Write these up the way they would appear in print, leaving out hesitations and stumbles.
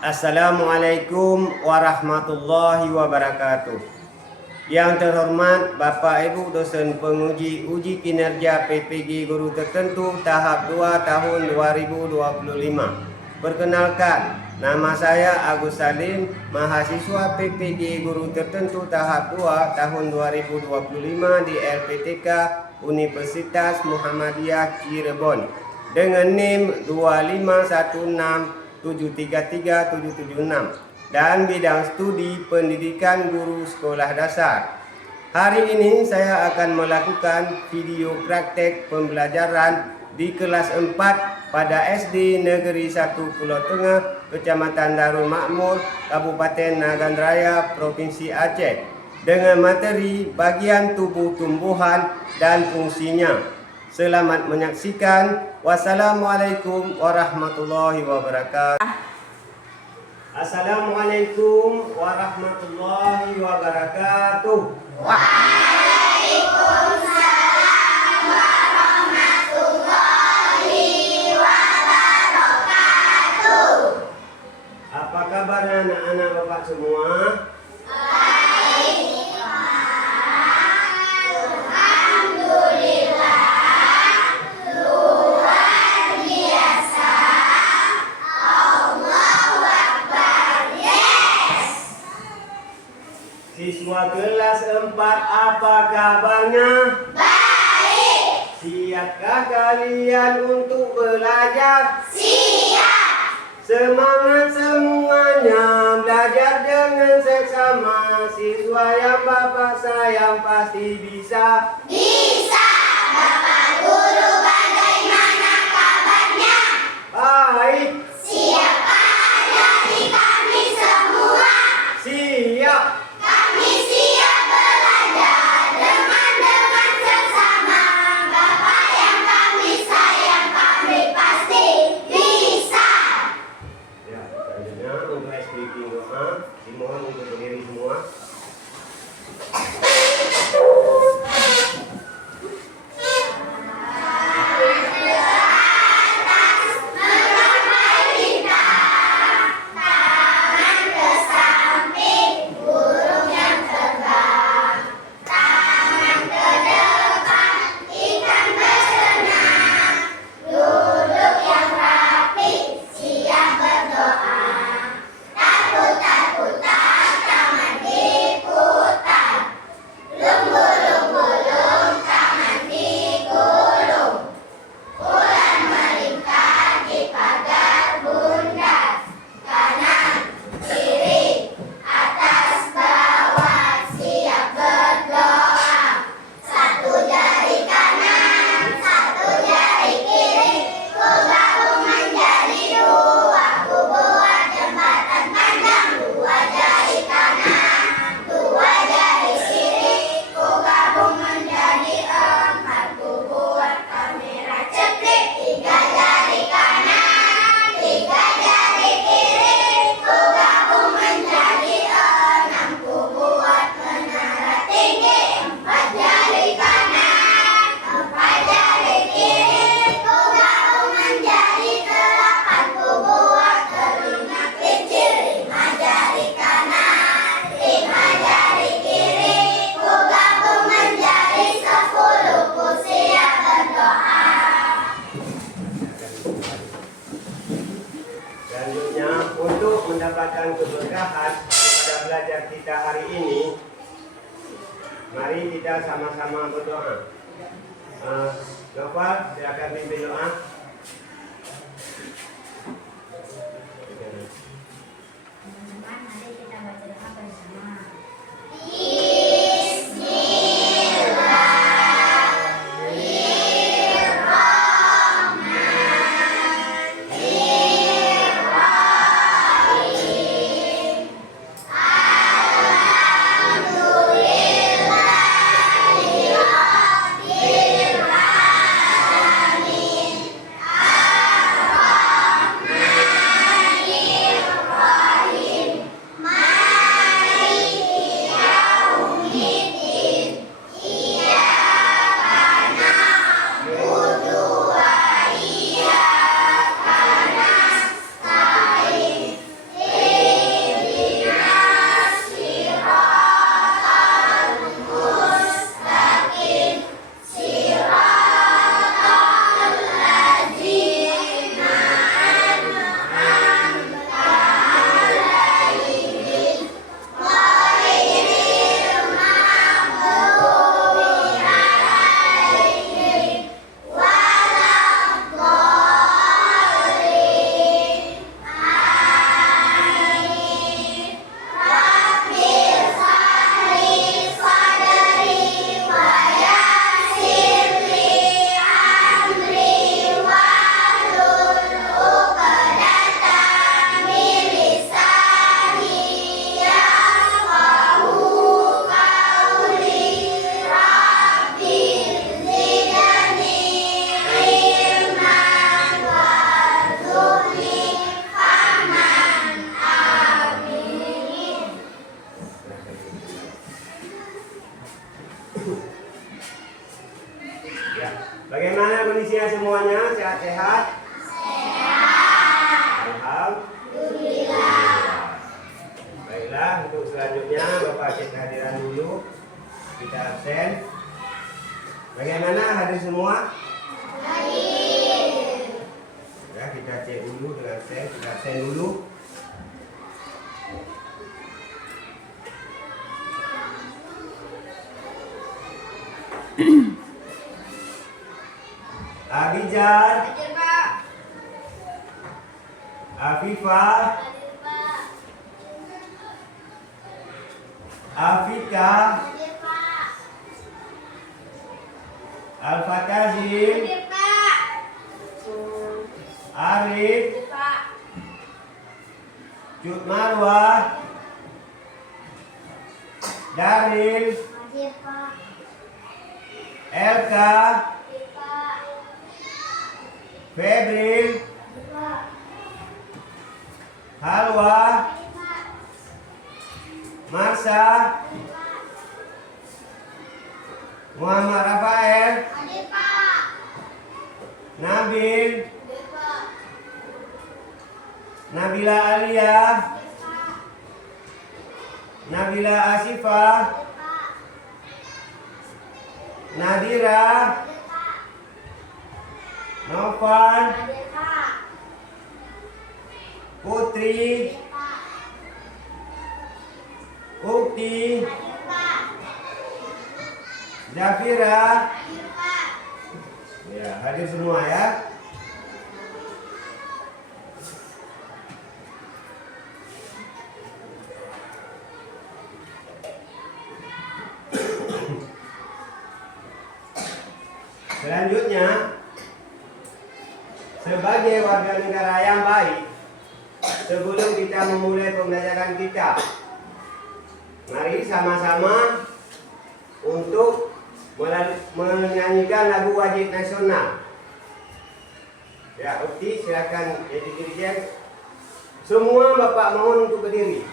Assalamualaikum warahmatullahi wabarakatuh. Yang terhormat Bapak Ibu dosen penguji uji kinerja PPG Guru Tertentu tahap 2 tahun 2025. Perkenalkan, nama saya Agus Salim, mahasiswa PPG Guru Tertentu tahap 2 tahun 2025 di LPTK Universitas Muhammadiyah Cirebon dengan NIM 25167337776 dan bidang studi pendidikan guru sekolah dasar. Hari ini saya akan melakukan video praktek pembelajaran di kelas 4 pada SD Negeri 1 Pulau Tengah, Kecamatan Darul Makmur, Kabupaten Nagan Raya, Provinsi Aceh dengan materi bagian tubuh tumbuhan dan fungsinya. Selamat menyaksikan. Wassalamualaikum warahmatullahi wabarakatuh. Assalamualaikum warahmatullahi wabarakatuh. Waalaikumsalam warahmatullahi wabarakatuh. Apa kabar anak-anak Bapak semua? Baik, alhamdulillah. Luar biasa. Allahu Akbar. Yes. Siswa kelas 4, apa kabarnya? Baik. Siapkah kalian untuk belajar? Siap. Semangat semuanya, belajar dengan seksama. Siswa yang Bapak sayang pasti bisa. Bisa. Bapak Guru bagaimana kabarnya? Baik, Siapkah dari kami semua? siap. Kami siap belajar dengan seksama. Bapak yang kami sayang, kami pasti bisa. Ya, selanjutnya untuk speaking doa, dimohon untuk berdiri semua. Selanjutnya, untuk mendapatkan keberkahan pada belajar kita hari ini, mari kita sama-sama berdoa. Nopal, silakan pimpin doa. Mari kita baca doa bersama. sehat? Sehat. Alhamdulillah. Baiklah, untuk selanjutnya Bapak cek kehadiran dulu. Kita absen. Bagaimana hadir semua? Hadir. Ya, kita cek dulu dengan absen. Kita absen dulu. Abijad, Hadir, Pak. Afifah, Hadir, Pak. Afika, Hadir, Pak. Al-Fatazim, Hadir, Pak. Arif, Hadir, Pak. Cut Marwah, Daril, Hadir, Pak. Elka, Hadir, Pak. Febril, Hadir, Pak. Halwa, Hadir, Pak. Marsa, Hadir, Pak. Muhammad Rafael, Hadir, Pak. Nabil, Hadir, Pak. Nabila Alia, Hadir, Pak. Nabila Asifah, Hadir, Pak. Nadira, Hadir, Pak. Novan, Hadir, Pak. Putri, Hadir, Pak. Ukti, Hadir, Pak. Zafira. Hadir, Pak. Ya, hadir semua ya. Selanjutnya, sebagai warga negara yang baik, sebelum kita memulai pembelajaran kita, mari sama-sama untuk menyanyikan lagu wajib nasional. Ya, Ukti silakan jadi dirijen. Semua Bapak mohon untuk berdiri.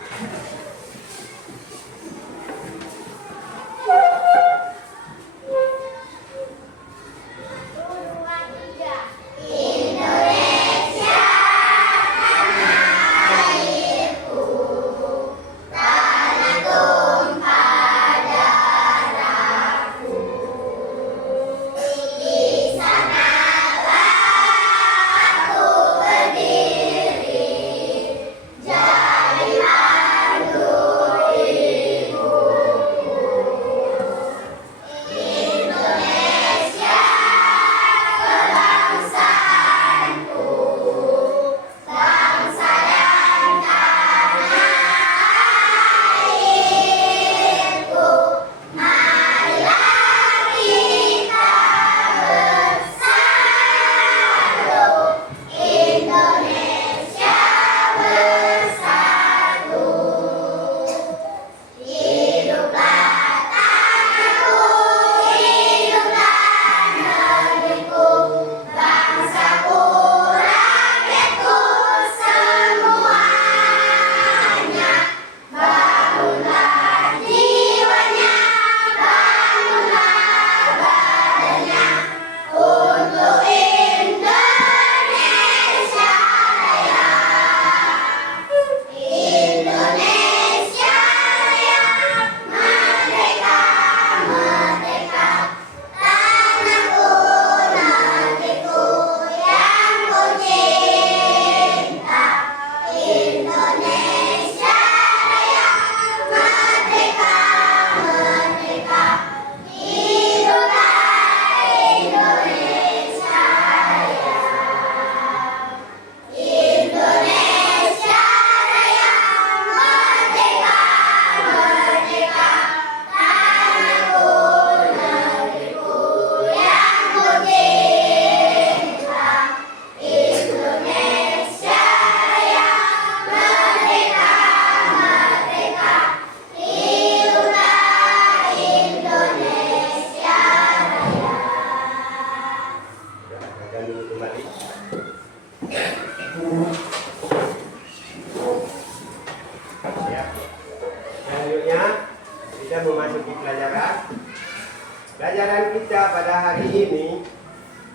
Pelajaran kita pada hari ini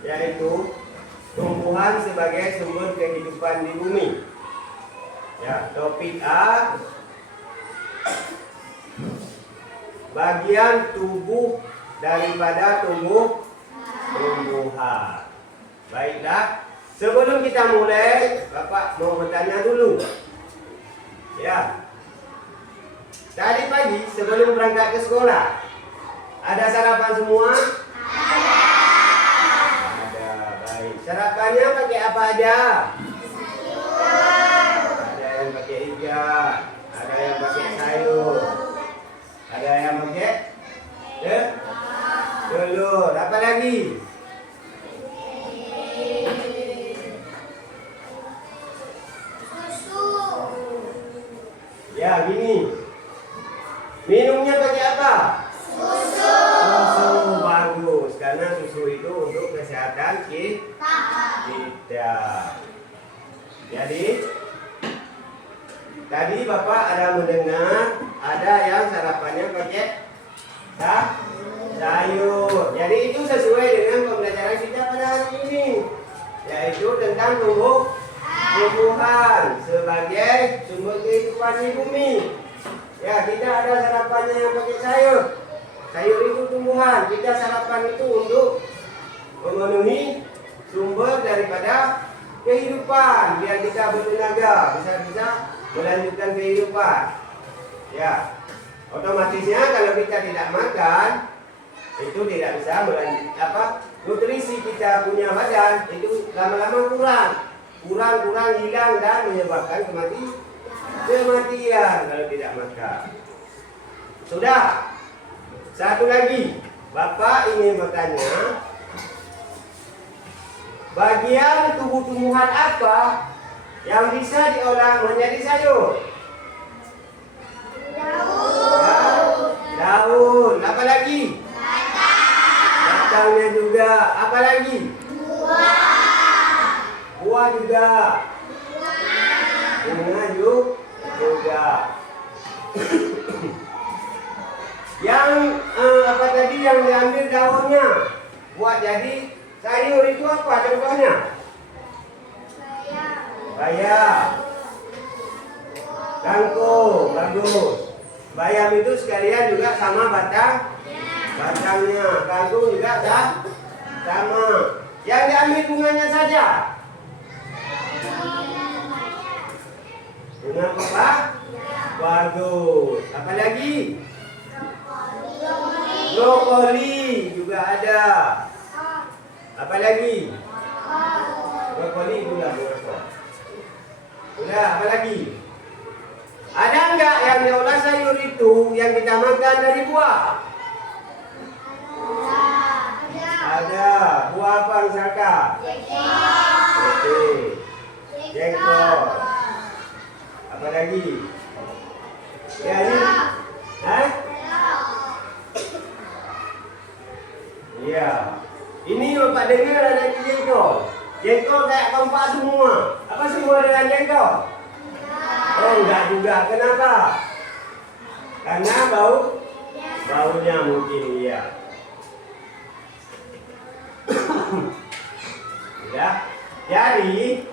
yaitu tumbuhan sebagai sumber kehidupan di bumi. Ya, topik A, bagian tubuh daripada tumbuhan. Baiklah, sebelum kita mulai, Bapak mau bertanya dulu. Ya, tadi pagi sebelum berangkat ke sekolah, ada sarapan semua? Ada, baik. Sarapannya pakai apa aja? Ada yang pakai ikan, ada yang pakai sayur, ada yang pakai telur. Apa lagi? Susu. Ya, gini. Minumnya pakai apa? Susu. Susu, bagus. Karena susu itu untuk kesehatan kita. Jadi, tadi Bapak ada mendengar ada yang sarapannya pakai sayur. Jadi itu sesuai dengan pembelajaran kita pada hari ini, yaitu tentang tumbuhan sebagai sumber kehidupan di bumi. Ya, kita ada sarapannya yang pakai sayur. Sayur itu tumbuhan. Kita sarapan itu untuk memenuhi sumber daripada kehidupan, biar kita bertenaga, bisa melanjutkan kehidupan. Ya, otomatisnya kalau kita tidak makan, itu tidak bisa melanjutkan nutrisi kita punya badan itu lama-lama kurang hilang dan menyebabkan kematian kalau tidak makan. Sudah. Satu lagi, Bapak ingin bertanya, bagian tubuh tumbuhan apa yang bisa diolah menjadi sayur? Daun. Apa lagi? Batangnya juga. Apa lagi? Buah juga. Bunga juga. Yang apa tadi yang diambil daunnya buat jadi sayur itu apa contohnya? Bayam. Kangkung, bagus. Bayam itu sekalian juga sama batangnya. Kangkung juga sama. Yang diambil bunganya saja. Bunga apa? Bagus. Apa lagi? Brokoli juga ada. Apa lagi? Brokoli juga. Udah, apa lagi? Ada enggak yang diolah sayur itu yang kita makan dari buah? Ada. Buah apa misalkan? Jengkol. Apa lagi? Ya, ini. Iya. Ini Bapak dengar ada jengkol. Jengkol kayak kompak semua. Apa semua dengan jengkol? Oh, enggak juga. Kenapa? Karena baunya mungkin, iya. Ya. Jadi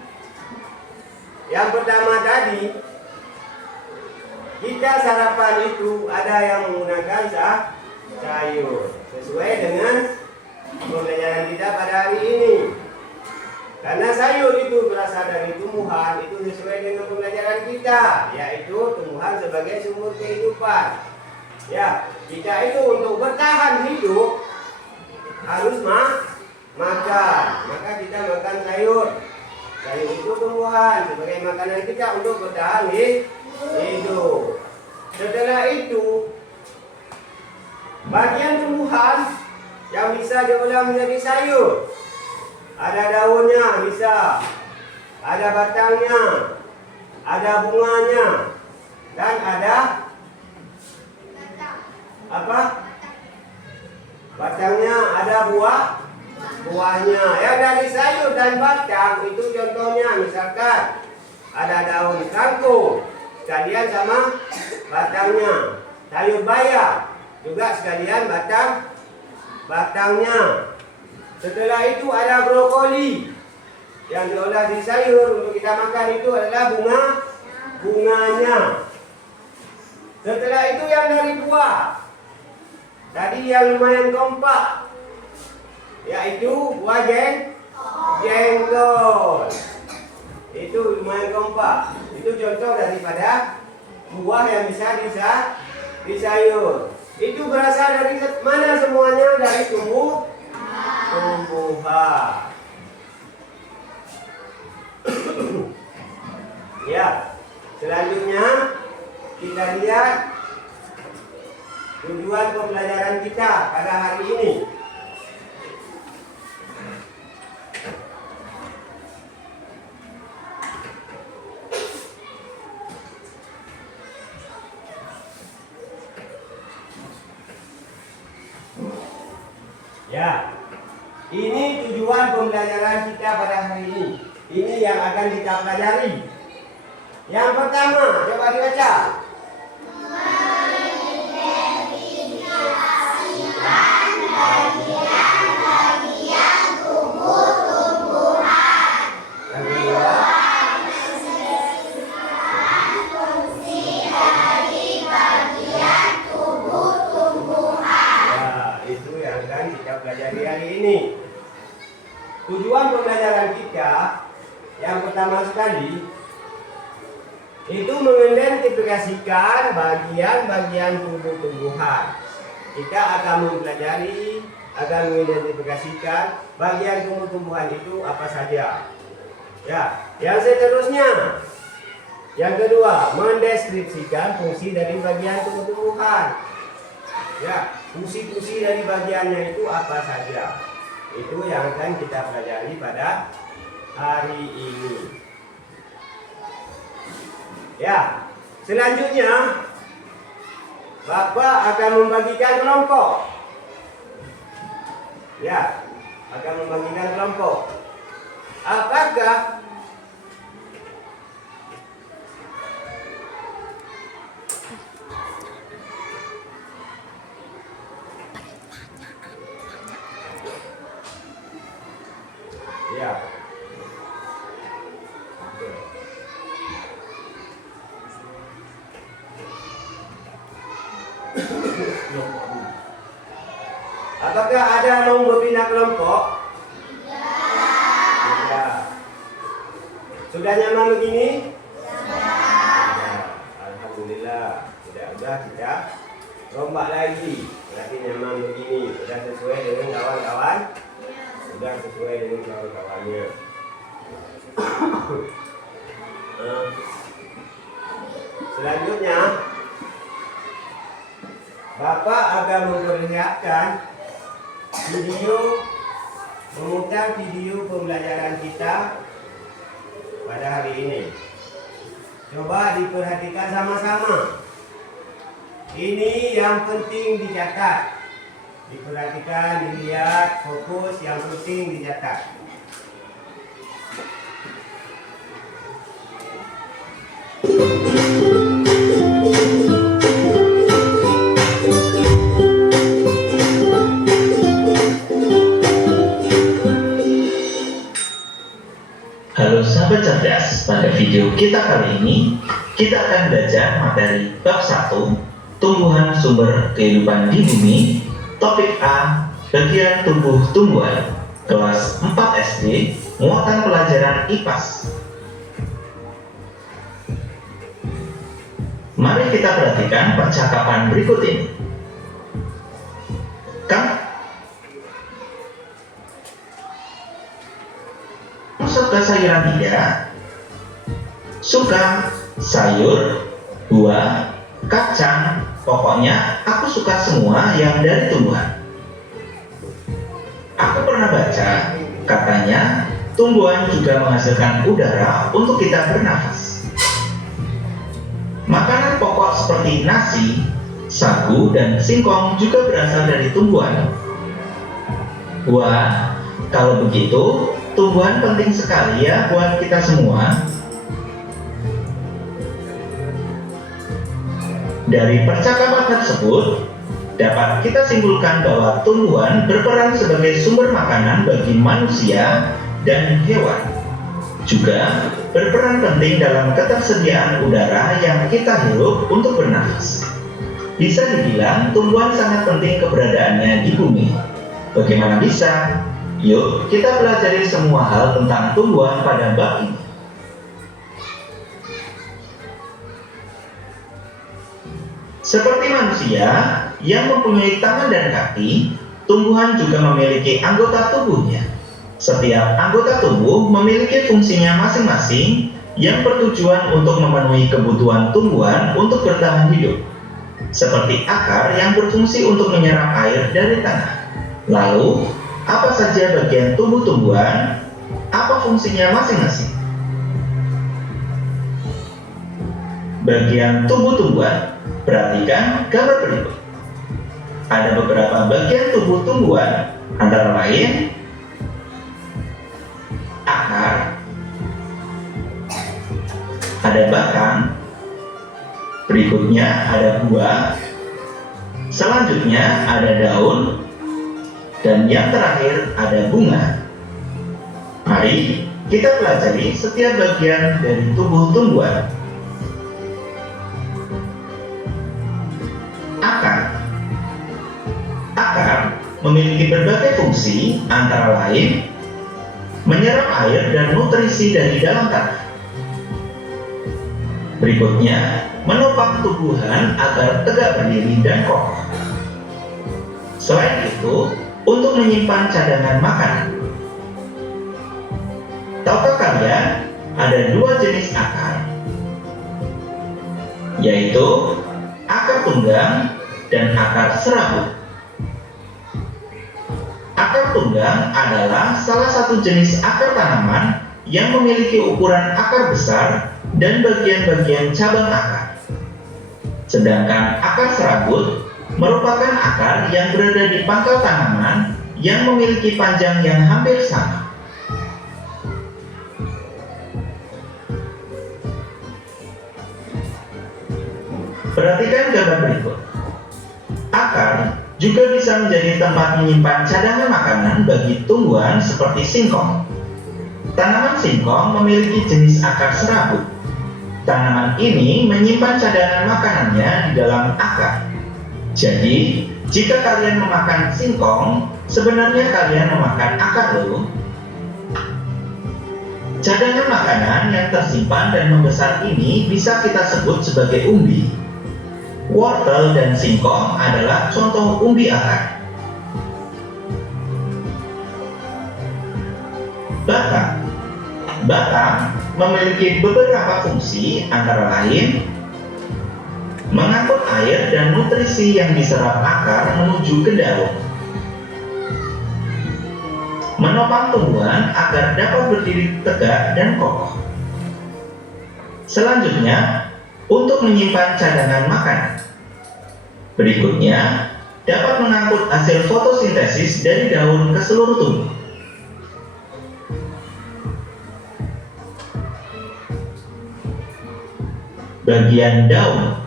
yang pertama tadi kita sarapan itu ada yang menggunakan sayur sesuai dengan pembelajaran kita pada hari ini. Karena sayur itu berasal dari tumbuhan, itu sesuai dengan pembelajaran kita, yaitu tumbuhan sebagai sumber kehidupan. Ya, kita itu untuk bertahan hidup harus makan. Maka kita makan sayur. Sayur itu tumbuhan sebagai makanan kita untuk bertahan hidup. Setelah itu, bagian tumbuhan yang bisa diolah menjadi sayur, ada daunnya bisa, ada batangnya, ada bunganya, dan ada apa? Batangnya, ada buahnya. Ya, dari sayur dan batang itu contohnya misalkan ada daun kangkung sekalian sama batangnya. Sayur bayam juga sekalian batangnya. Setelah itu ada brokoli. yang diolah di sayur untuk kita makan itu adalah bunganya. Setelah itu yang dari buah. Tadi yang lumayan kompak, yaitu buah jengkol. Itu lumayan kompak. Itu contoh daripada buah yang bisa di sayur. Itu berasal dari mana semuanya? Dari tumbuhan. Ya, selanjutnya kita lihat tujuan pembelajaran kita pada hari ini. Ya, ini tujuan pembelajaran kita pada hari ini. Ini yang akan kita pelajari. Yang pertama, coba dibaca. Mengidentifikasikan bagian-bagian tubuh tumbuhan. Yang kedua, menspesifikasikan fungsi dari bagian tubuh tumbuhan. Ya, itu yang akan kita pelajari hari ini. Tujuan pembelajaran kita yang pertama sekali itu mengidentifikasikan bagian-bagian tubuh tumbuhan. Kita akan mempelajari, akan mengidentifikasikan bagian tubuh tumbuhan itu apa saja. Ya, yang seterusnya, yang kedua, mendeskripsikan fungsi dari bagian tubuh tumbuhan. Ya, fungsi-fungsi dari bagiannya itu apa saja. Itu yang akan kita pelajari pada hari ini. Ya, selanjutnya Bapak akan membagikan kelompok. Ya, akan membagikan kelompok. Apakah ya. Apakah ada mau berpindah kelompok? Tidak. Sudah nyaman begini? Sudah. Alhamdulillah. Sudah kita rombak lagi. Berarti nyaman begini. Sudah sesuai dengan kawan-kawan? Sudah sesuai dengan kawan-kawannya. Selanjutnya, Bapak akan memperlihatkan memutar video pembelajaran kita pada hari ini. Coba diperhatikan sama-sama. Ini yang penting dicatat. Diperhatikan, dilihat, fokus, yang penting dicatat. Halo sahabat cerdas, pada video kita kali ini kita akan belajar materi bab 1 tumbuhan sumber kehidupan di bumi, topik A bagian tubuh tumbuhan, kelas 4 SD, muatan pelajaran IPAS. Mari kita perhatikan percakapan berikut ini. Suka sayuran tidak? Suka sayur, buah, kacang, pokoknya aku suka semua yang dari tumbuhan. Aku pernah baca, katanya tumbuhan juga menghasilkan udara untuk kita bernafas. Makanan pokok seperti nasi, sagu, dan singkong juga berasal dari tumbuhan. Wah, kalau begitu tumbuhan penting sekali ya buat kita semua. Dari percakapan tersebut, dapat kita simpulkan bahwa tumbuhan berperan sebagai sumber makanan bagi manusia dan hewan. Juga berperan penting dalam ketersediaan udara yang kita hirup untuk bernafas. Bisa dibilang tumbuhan sangat penting keberadaannya di bumi. Bagaimana bisa? Yuk kita pelajari semua hal tentang tumbuhan pada bab ini. Seperti manusia yang mempunyai tangan dan kaki, tumbuhan juga memiliki anggota tubuhnya. Setiap anggota tubuh memiliki fungsinya masing-masing yang bertujuan untuk memenuhi kebutuhan tumbuhan untuk bertahan hidup. Seperti akar yang berfungsi untuk menyerap air dari tanah. Lalu, apa saja bagian tubuh tumbuhan? Apa fungsinya masing-masing? Bagian tubuh tumbuhan. Perhatikan gambar berikut. Ada beberapa bagian tubuh tumbuhan, antara lain akar, ada batang, berikutnya ada buah, selanjutnya ada daun, dan yang terakhir ada bunga. Mari kita pelajari setiap bagian dari tubuh tumbuhan. Akar memiliki berbagai fungsi, antara lain menyerap air dan nutrisi dari dalam tanah. Berikutnya, menopang tumbuhan agar tegak berdiri dan kokoh. Selain itu, untuk menyimpan cadangan makanan. Tahukah kalian ada dua jenis akar, yaitu akar tunggang dan akar serabut. Akar tunggang adalah salah satu jenis akar tanaman yang memiliki ukuran akar besar dan bagian-bagian cabang akar. Sedangkan akar serabut merupakan akar yang berada di pangkal tanaman yang memiliki panjang yang hampir sama. Perhatikan gambar berikut. Akar juga bisa menjadi tempat menyimpan cadangan makanan bagi tumbuhan seperti singkong. Tanaman singkong memiliki jenis akar serabut. Tanaman ini menyimpan cadangan makanannya di dalam akar. Jadi, jika kalian memakan singkong, sebenarnya kalian memakan akar loh. Cadangan makanan yang tersimpan dan membesar ini bisa kita sebut sebagai umbi. Wortel dan singkong adalah contoh umbi akar. Batang memiliki beberapa fungsi, antara lain mengangkut air dan nutrisi yang diserap akar menuju ke daun, menopang tumbuhan agar dapat berdiri tegak dan kokoh. Selanjutnya, untuk menyimpan cadangan makanan. Berikutnya, dapat mengangkut hasil fotosintesis dari daun ke seluruh tubuh. Bagian daun.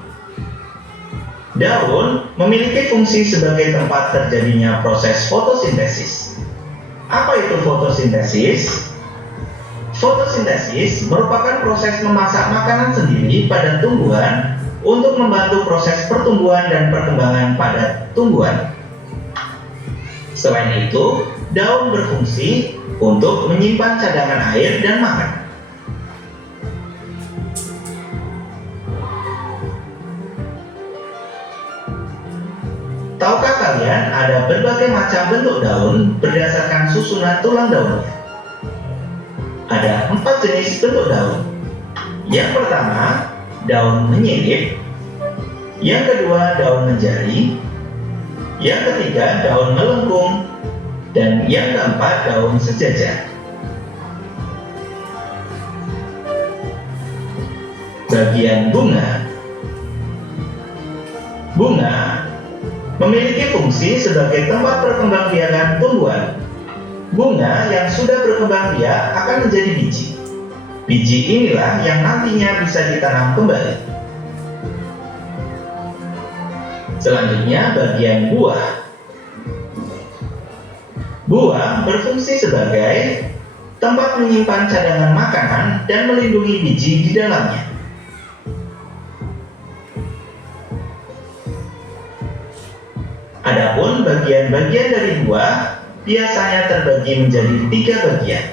Daun memiliki fungsi sebagai tempat terjadinya proses fotosintesis. Apa itu fotosintesis? Fotosintesis merupakan proses memasak makanan sendiri pada tumbuhan untuk membantu proses pertumbuhan dan perkembangan pada tumbuhan. Selain itu, daun berfungsi untuk menyimpan cadangan air dan makanan. Tahukah kalian ada berbagai macam bentuk daun berdasarkan susunan tulang daunnya? Ada 4 jenis bentuk daun. Yang pertama, daun menyilip. Yang kedua, daun menjari. Yang ketiga, daun melengkung. Dan yang keempat, daun sejajar. Bagian bunga. Bunga memiliki fungsi sebagai tempat perkembangbiakan tumbuhan. Bunga yang sudah berkembang biak akan menjadi biji. Biji inilah yang nantinya bisa ditanam kembali. Selanjutnya, bagian buah. Buah berfungsi sebagai tempat menyimpan cadangan makanan dan melindungi biji di dalamnya. Adapun bagian-bagian dari buah biasanya terbagi menjadi 3 bagian,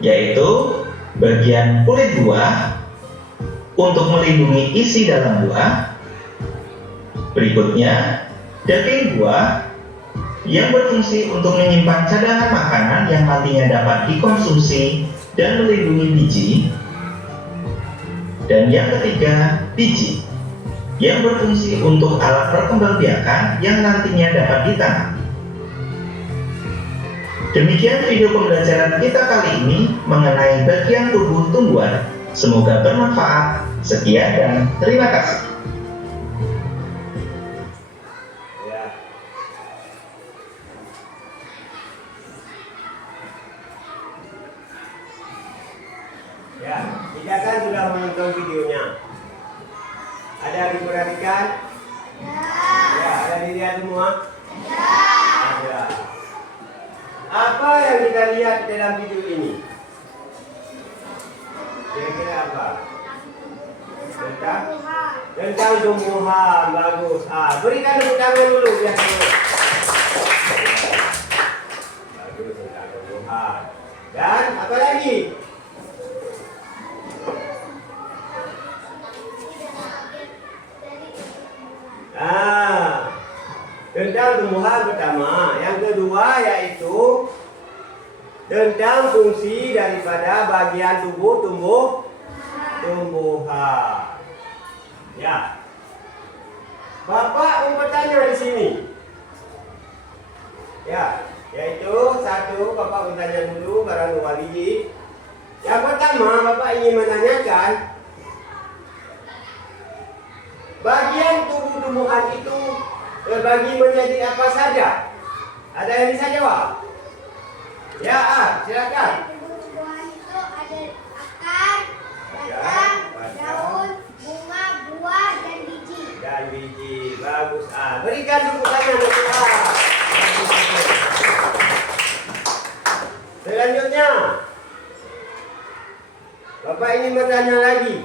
yaitu bagian kulit buah untuk melindungi isi dalam buah, berikutnya daging buah yang berfungsi untuk menyimpan cadangan makanan yang nantinya dapat dikonsumsi dan melindungi biji, dan yang ketiga biji yang berfungsi untuk alat perkembangbiakan yang nantinya dapat ditanam. Demikian video pembelajaran kita kali ini mengenai bagian tubuh tumbuhan. Semoga bermanfaat. Sekian dan terima kasih. Ya, kita kan sudah menonton videonya. Ada yang diperhatikan? Ya, ada dilihat semua? Ada. Apa yang kita lihat dalam video ini? Kira-kira apa? Tentang tumbuhan. Bagus. Berikan tepuk tangan dulu biar semua. Bagus, tentang tumbuhan. Dan apa lagi? Tentang tumbuhan pertama. Yang kedua yaitu tentang fungsi daripada bagian tubuh tumbuhan. Ya. Bapak mau bertanya di sini. Ya, yaitu satu, Bapak bertanya dulu barang waliji. Yang pertama, Bapak ingin menanyakan bagian tubuh tumbuhan itu terbagi menjadi apa saja? Ada yang bisa jawab? Ya, silakan. Tumbuhan itu ada akar, batang, daun, bunga, buah, dan biji. Dan biji. Bagus. Berikan tepuk tangan untuk Selanjutnya, Bapak ingin bertanya lagi.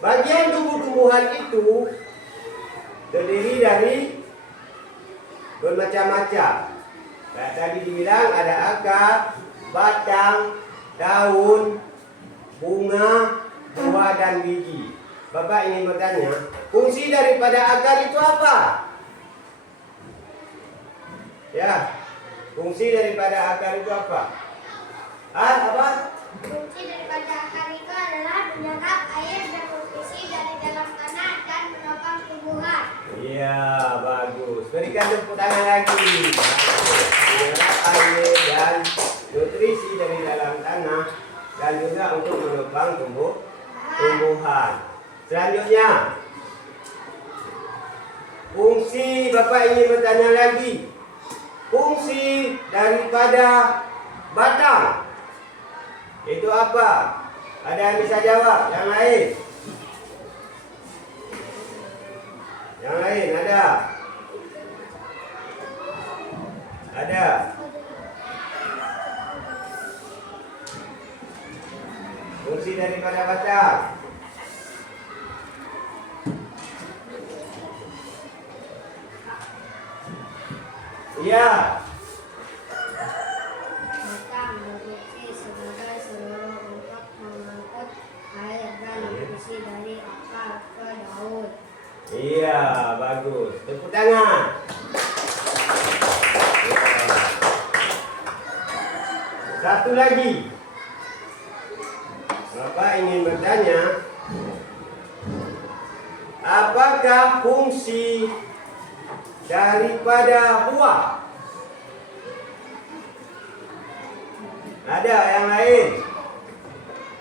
Bagian tubuh tumbuhan itu terdiri dari bermacam-macam. Kayak tadi dibilang ada akar, batang, daun, bunga, buah, dan biji. Bapak ingin bertanya, fungsi daripada akar itu apa? Ya, fungsi daripada akar itu apa? Apa? Fungsi daripada akar itu adalah menyerap air dan nutrisi dari dalam tanah dan menopang tumbuhan. Iya, bagus. Berikan tepuk tangan lagi. Menyerap air dan nutrisi dari dalam tanah dan juga untuk menopang tumbuhan. Selanjutnya, fungsi, Bapak ingin bertanya lagi. Fungsi daripada batang itu apa? Ada yang bisa jawab? Yang lain? Yang lain ada? Ada. Fungsi daripada batang. Iya. Batang berfungsi sebagai saluran untuk mengangkut air dan nutrisi dari akar ke daun. Iya, bagus. Tepuk tangan. Satu lagi. Bapak ingin bertanya, apakah fungsi daripada buah? Ada yang lain?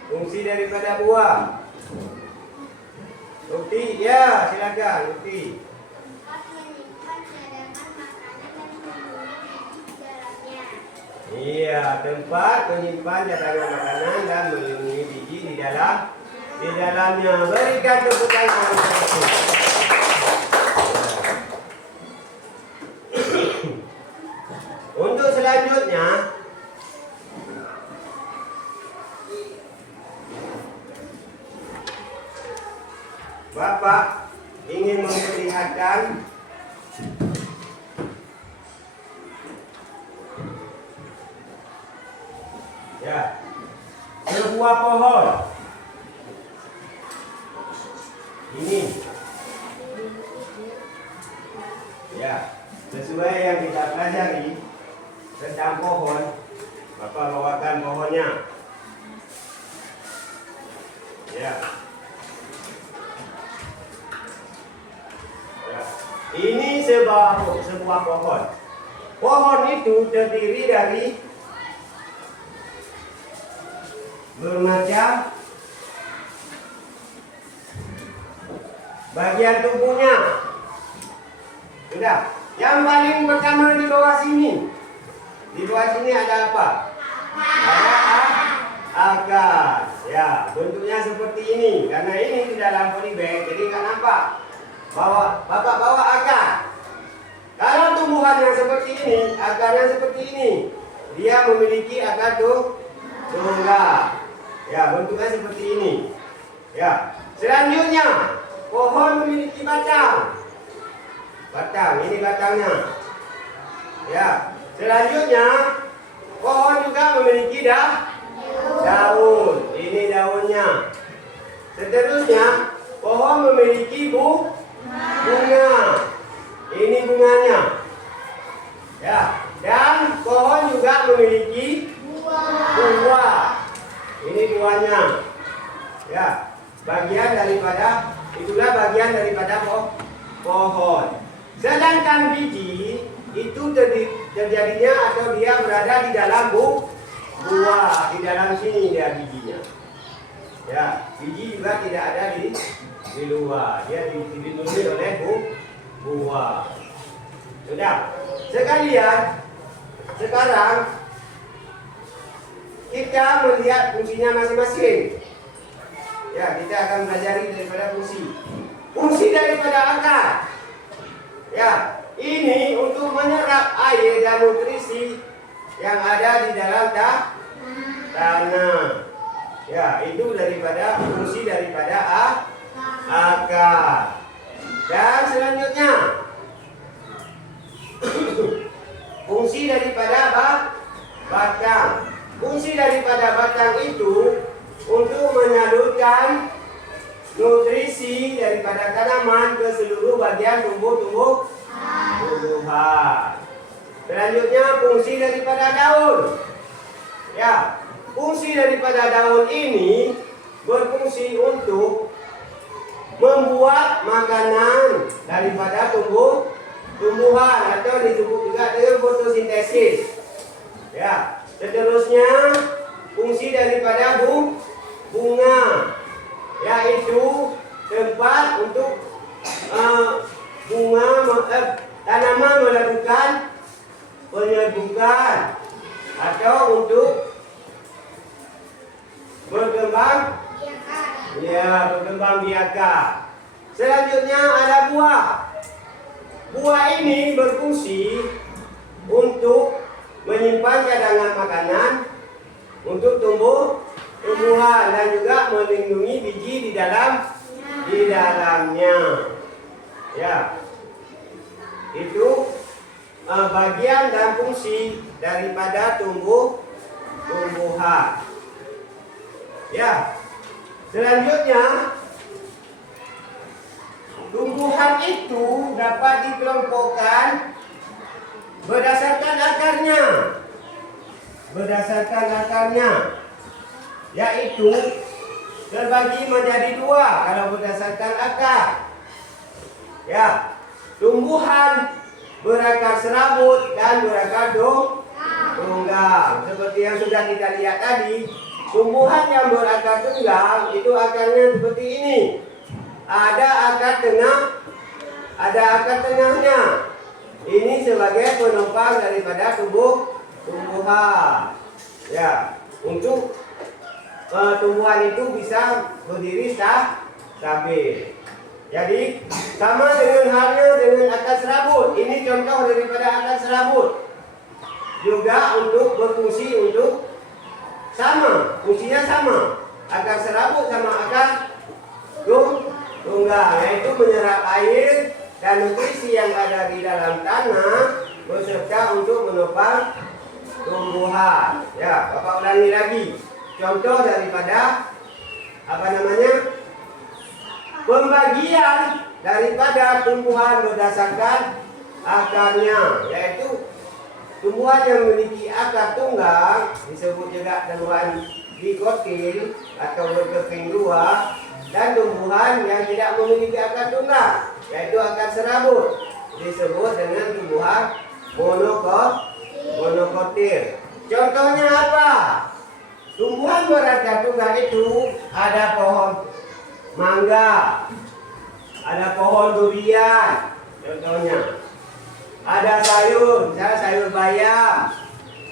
Fungsi daripada buah? Ukti, ya silakan Ukti. Dapat menyimpan cadangan makanan dan melindungi biji di dalamnya. Iya, tempat menyimpan cadangan makanan dan melindungi biji di dalamnya. Berikan tepuk tangan untuk itu. Bapak ingin memperlihatkan ya sebuah pohon ini ya sesuai yang kita pelajari tentang pohon. Bapak bawakan pohonnya ya. Ini sebuah pohon. Pohon itu terdiri dari bermacam bagian tubuhnya. Sudah. Yang paling pertama di bawah sini. Di bawah sini ada apa? Ada akar. Ya, bentuknya seperti ini. Karena ini di dalam polybag, jadi nggak nampak. Bapak bawa akar. Kalau tumbuhan yang seperti ini, akarnya seperti ini, dia memiliki akar tunggal. Ya, bentuknya seperti ini. Ya, selanjutnya pohon memiliki batang. Batang, ini batangnya. Ya, selanjutnya pohon juga memiliki daun. Ini daunnya. Seterusnya pohon memiliki bunga. Ini bunganya. Ya, dan pohon juga memiliki buah. Ini buahnya. Ya, bagian daripada itulah bagian daripada pohon. Sedangkan biji itu terjadinya atau dia berada di dalam buah, di dalam sini dia bijinya. Ya, biji juga tidak ada di luar, dia dilindungi oleh buah. Sudah. Sekalian, sekarang kita melihat fungsinya masing-masing. Ya, kita akan belajar daripada fungsi daripada akar. Ya, ini untuk menyerap air dan nutrisi yang ada di dalam tanah. Ya, itu daripada fungsi daripada akar. Dan selanjutnya fungsi daripada batang. Fungsi daripada batang itu untuk menyalurkan nutrisi daripada tanaman ke seluruh bagian tumbuhan. Selanjutnya fungsi daripada daun. Ya, fungsi daripada daun ini berfungsi untuk membuat makanan daripada tumbuhan atau disebut juga dengan fotosintesis. Ya, seterusnya fungsi daripada bunga, yaitu tempat untuk tanaman melakukan penyerbukan atau untuk berkembang. Ya, berkembang biaka. Selanjutnya ada buah. Buah ini berfungsi untuk menyimpan cadangan makanan untuk tumbuhan dan juga melindungi biji di dalamnya. Ya, itu bagian dan fungsi daripada tumbuhan. Ya. Selanjutnya, tumbuhan itu dapat dikelompokkan berdasarkan akarnya. Yaitu terbagi menjadi dua kalau berdasarkan akar. Ya, tumbuhan berakar serabut dan berakar tunggal. Seperti yang sudah kita lihat tadi. Tumbuhan yang berakar tunggal itu akarnya seperti ini. Ada akar tengahnya. Ini sebagai penopang daripada tumbuhan. Ya, untuk tumbuhan itu bisa berdiri stabil. Jadi sama dengan halnya dengan akar serabut. Ini contoh daripada akar serabut. Juga untuk berfungsi untuk fungsinya sama. Akar serabut sama akar tunggang, yaitu menyerap air dan nutrisi yang ada di dalam tanah beserta untuk menopang tumbuhan. Ya, Bapak ulangi lagi. Contoh daripada pembagian daripada tumbuhan berdasarkan akarnya, yaitu tumbuhan yang memiliki akar tunggang disebut juga tumbuhan dikotil atau berkeping dua, dan tumbuhan yang tidak memiliki akar tunggang yaitu akar serabut disebut dengan tumbuhan monokotil. Contohnya apa? Tumbuhan berakar tunggang itu ada pohon mangga, ada pohon durian, contohnya. Ada sayur, misalnya sayur bayam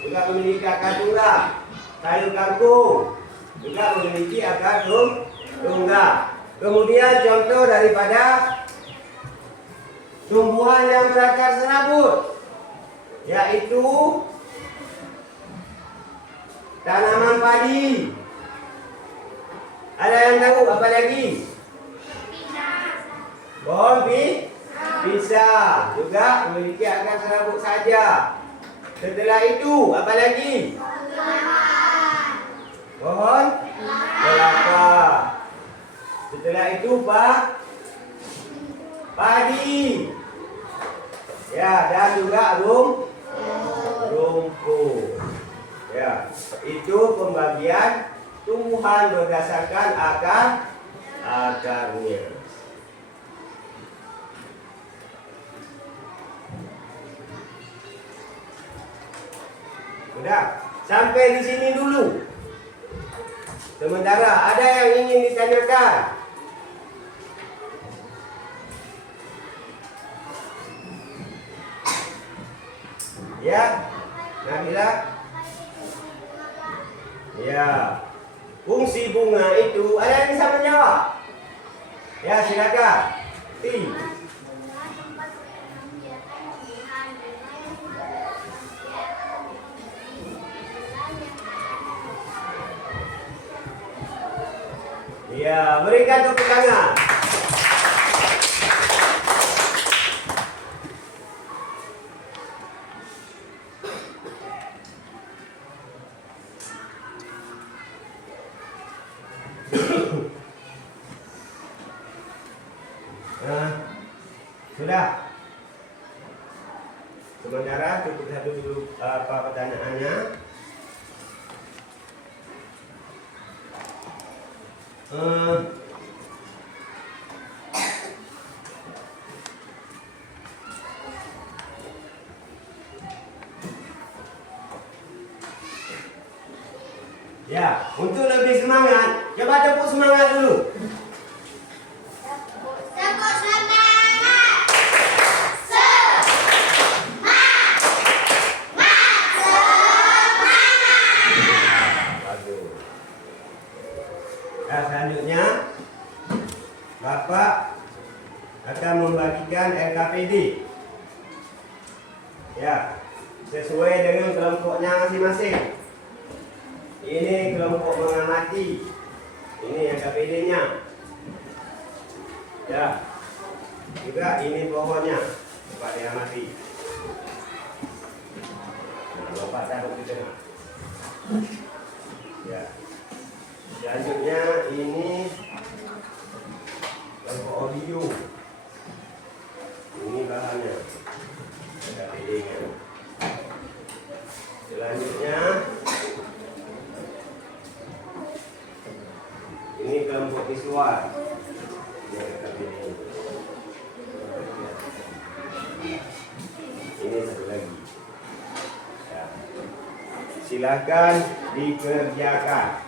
juga memiliki akar tunggang. Sayur kangkung juga memiliki akar tunggang. Kemudian contoh daripada tumbuhan yang berakar serabut, yaitu tanaman padi. Ada yang tahu apa lagi? Pohon pisang juga memiliki akar serabut saja. Setelah itu apa lagi? Pohon kelapa. Setelah itu padi. Ya, dan juga rumput. Ya, itu pembagian tumbuhan berdasarkan akarnya. Sudah, sampai di sini dulu. Sementara ada yang ingin ditanyakan? Ya, Nabila? Ya, fungsi bunga itu ada yang bisa menjawab? Ya, silakan. Ya, berikan tepuk tangan. Sudah. Sementara cukup satu dulu apa pertanyaannya. Ya, untuk lebih semangat, coba tepuk semangat dulu. Tepuk semangat. Bagus. Nah, selanjutnya Bapak akan membagikan LKPD. Ya, sesuai dengan kelompoknya masing-masing. Ini kelompok mengamati. Ini LKPD-nya. Ya. Juga ini pohonnya. Bapak diamati. Nah, Bapak taruh di tengah. Ya. Selanjutnya ini kelompok audio. Ini bahannya. LKPD-nya. Selanjutnya ini kelompok visual. Ini satu lagi. Ya. Silakan dikerjakan.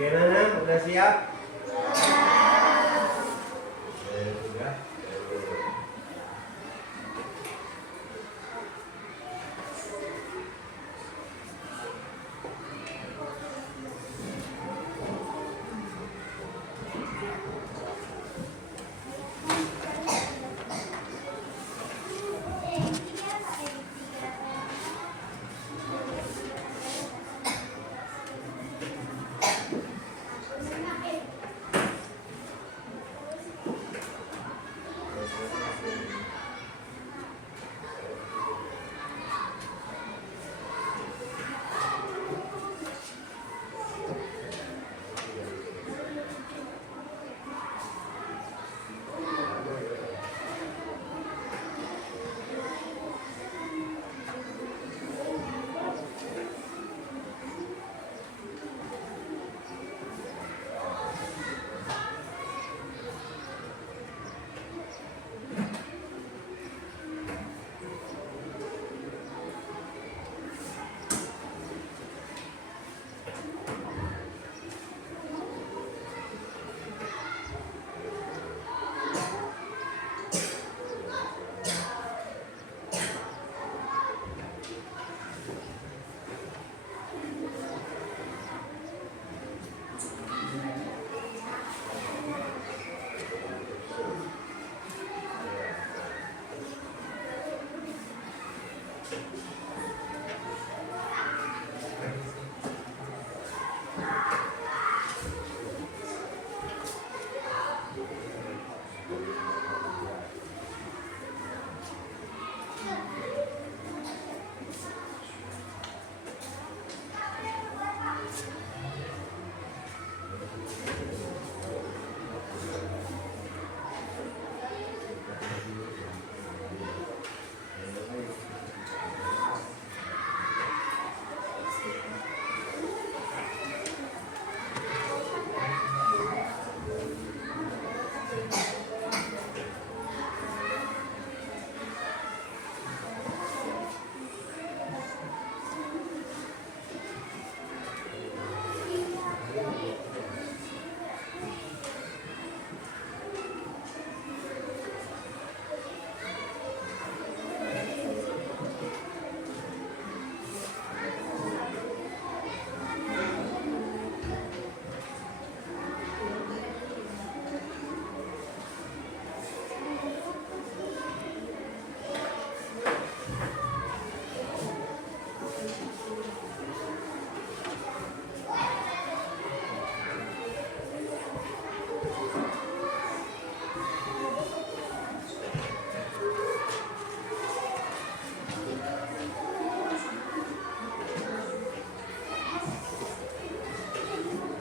Bagaimana? Udah siap? Sudah.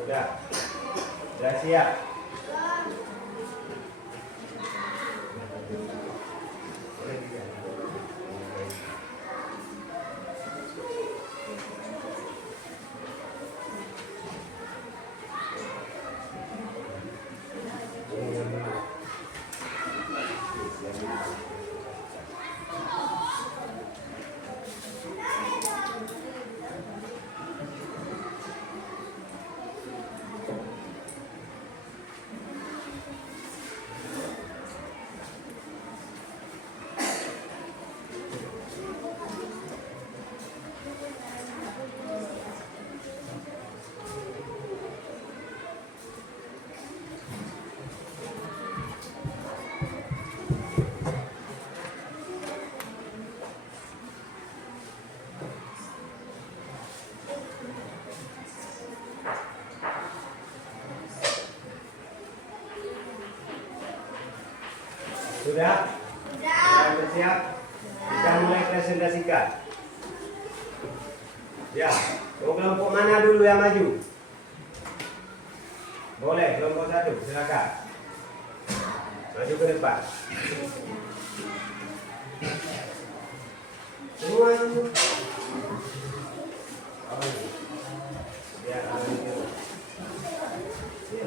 Sudah siap. Sudah? Sudah siap? Kita mulai presentasikan. Ya, kelompok mana dulu yang maju? Boleh, kelompok 1, silakan. Maju ke depan. Semua itu. Ya, ya.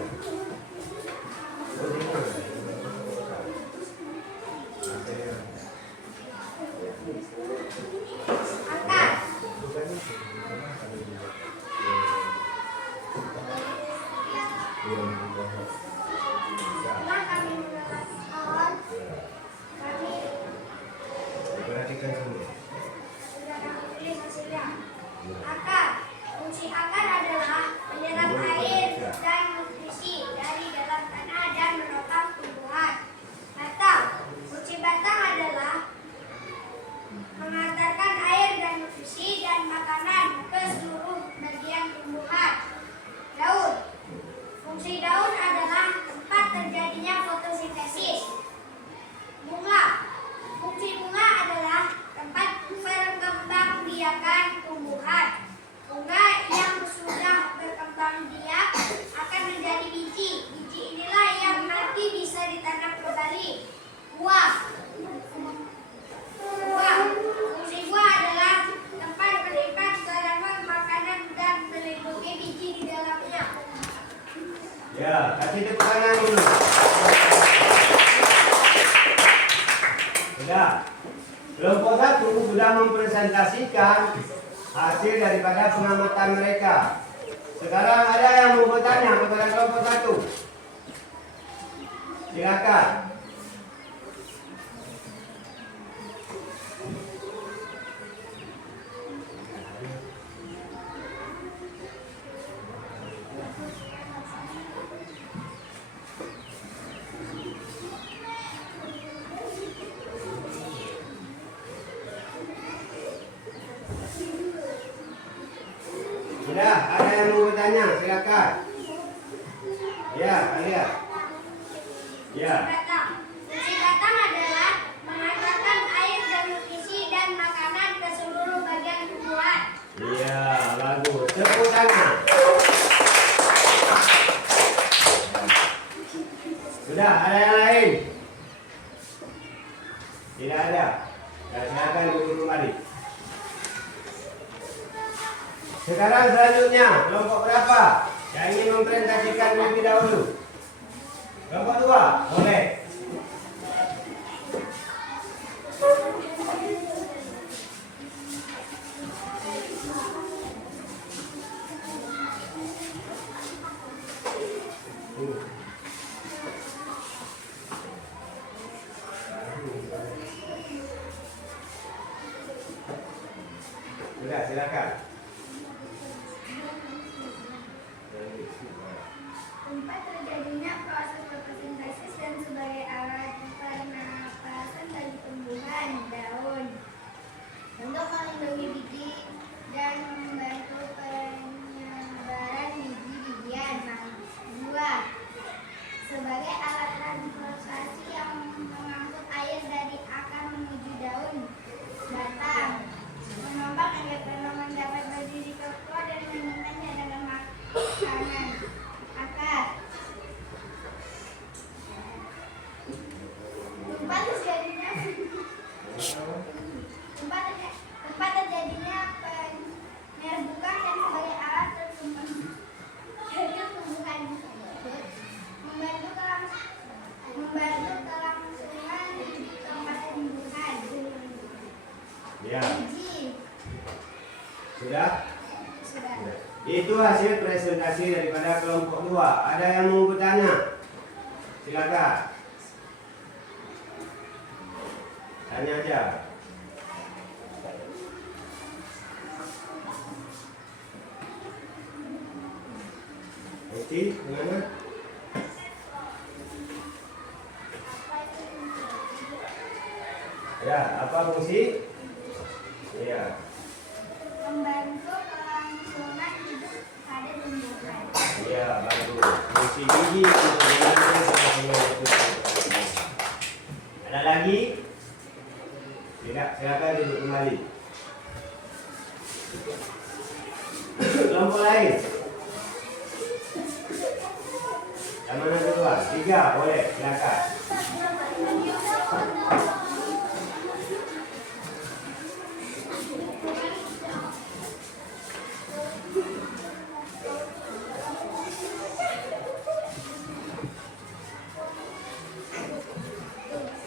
Perhatikan semua. Akar. Fungsi akar adalah menyerap air dan nutrisi dari dalam tanah dan menopang tumbuhan. Batang. Fungsi batang adalah mengantarkan air dan nutrisi dan makanan ke seluruh bagian tumbuhan. Daun. Fungsi daun adalah tempat terjadinya fotosintesis. Bunga. Fungsi bunga adalah tempat perkembangbiakan tumbuhan. Bunga yang sudah berkembang biak akan menjadi biji. Biji inilah yang nanti bisa ditanam kembali. Buah. Buah. Fungsi buah adalah tempat menyimpan tanaman makanan dan melindungi biji di dalamnya. Ya, kasih tepuk tangan dulu. Sudah. Kelompok 1 sudah mempresentasikan hasil daripada pengamatan mereka. Sekarang ada yang mau bertanya kepada kelompok 1. Silakan. Sudah, ada yang mau bertanya? Silakan. Ya, kalian. Ya. Fungsi batang adalah mengantarkan air dan nutrisi dan makanan ke seluruh bagian tumbuhan. Iya, bagus. Tepuk tangan. Sudah, ada yang lain? Tidak ada. Ya, silakan duduk kembali. Sekarang selanjutnya, kelompok berapa yang ingin mempresentasikan lebih dahulu? Kelompok 2, boleh. Sudah, silakan. Tempat terjadinya proses fotosintesis dan sebagai alat pernapasan bagi tumbuhan. Daun. Untuk melindungi biji dan membantu penyebaran biji-bijian. Buah. Itu hasil presentasi daripada kelompok 2. Ada yang mau bertanya? Silakan. Tanya aja. Oke, gimana? Ya, apa fungsi? Ya. Membantu kelangsungan hidup pada tumbuhan. Ya, bagus. Fungsi gigi untuk membantu kelangsungan hidup. Ada lagi? Tidak, silakan duduk kembali. Kelompok lain. Yang mana kedua? 3, boleh, silakan.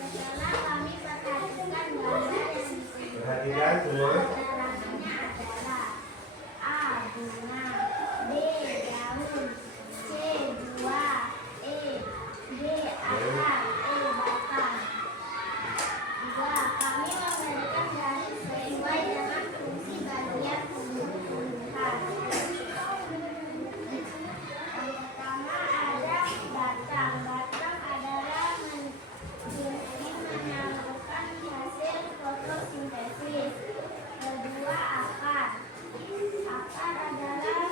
Setelah kami perhatikan gambar yang Perhatikan semua. Keterangannya adalah A. Bunga, B. Daun, C. Buah, D. Akar, E. Batang. 2. Kami memberikan garis sesuai dengan fungsi bagian tumbuhan. Yang pertama ada batang. Batang adalah fungsi menyalurkan hasil fotosintesis. Kedua, akar. Akar adalah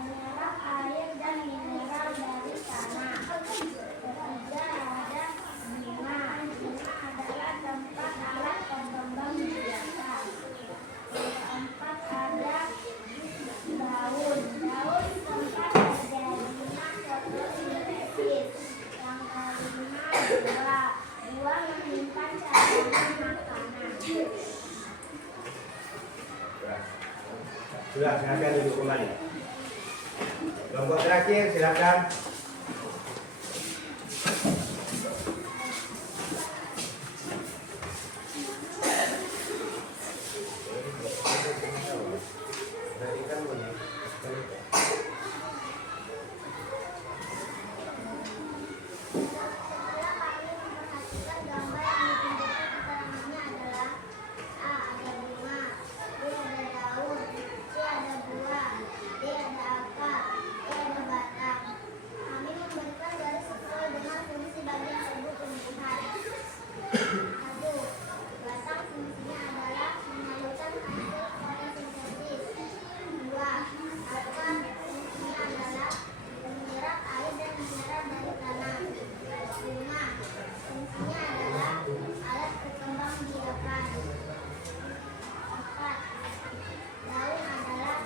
menyerap air dan mineral dari tanah. Ketiga, ada bunga. Bunga adalah tempat alat pengembang biasa. Keempat, ada daun. Daun tempat terjadinya fotosintesis. Yang kelima, buah. Buah menyimpan cadangan makanan. Sudah, silakan duduk kembali. Kelompok terakhir, silakan. Setelah kami memperhatikan gambar yang ditunjukkan, keterangannya adalah A. Ada bunga, B. Ada daun, C. Ada buah, D. Ada akar, E. Ada batang. Kami memberikan garis sesuai dengan fungsi bagian tubuh tumbuhan. 1. Batang fungsinya adalah menyalurkan hasil fotosintesis. 2. Akar fungsinya adalah menyerap air dan mineral dari tanah. 5. Fungsinya adalah alat berkembang biakan. 4. Daun adalah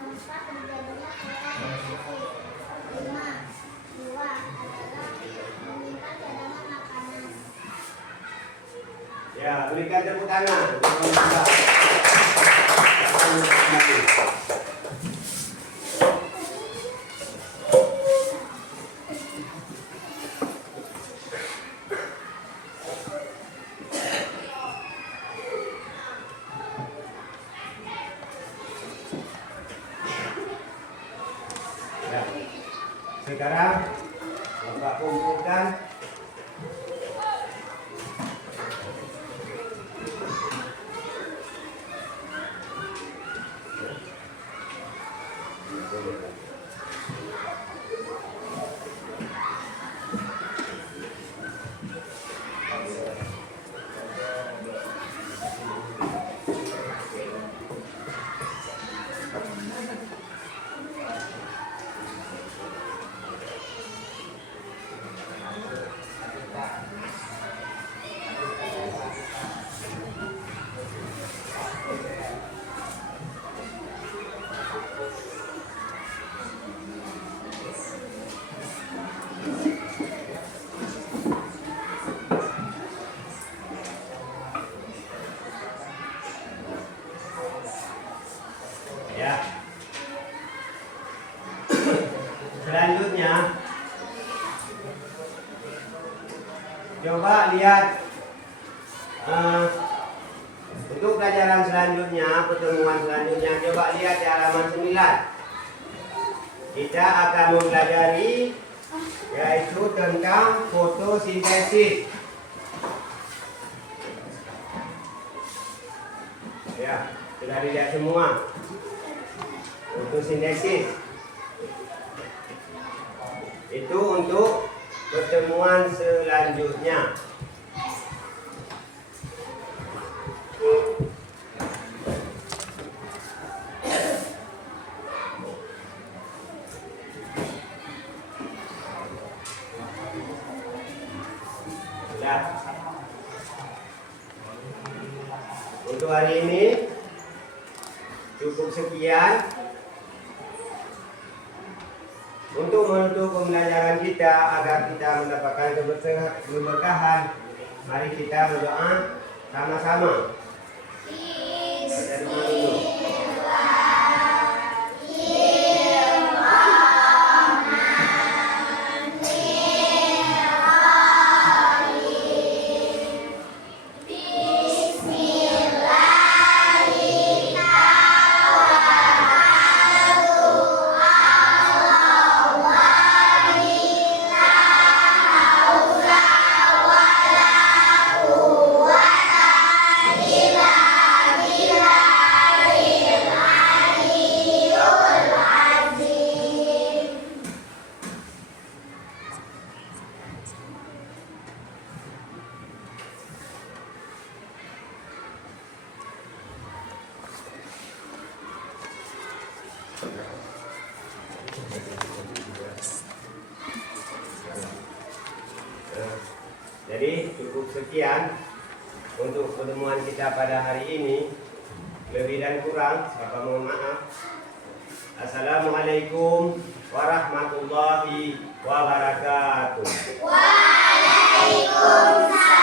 tempat terjadinya fotosintesis. 5. Buah adalah menyimpan cadangan makanan. Ya, berikan tepuk tangan. Silakan duduk kembali. Ya. Sekarang Bapak kumpulkan ya. Selanjutnya coba lihat untuk pelajaran selanjutnya pertemuan selanjutnya. Coba lihat di halaman 9. Kita akan mempelajari yaitu tentang fotosintesis. Ya, sudah dilihat semua. Fotosintesis itu untuk pertemuan selanjutnya. Untuk hari ini cukup sekian. Untuk menutup pembelajaran kita agar kita mendapatkan keberkahan, mari kita berdoa sama-sama. Jadi cukup sekian untuk pertemuan kita pada hari ini. Lebih dan kurang, saya mohon maaf. Assalamualaikum warahmatullahi wabarakatuh. Waalaikumsalam.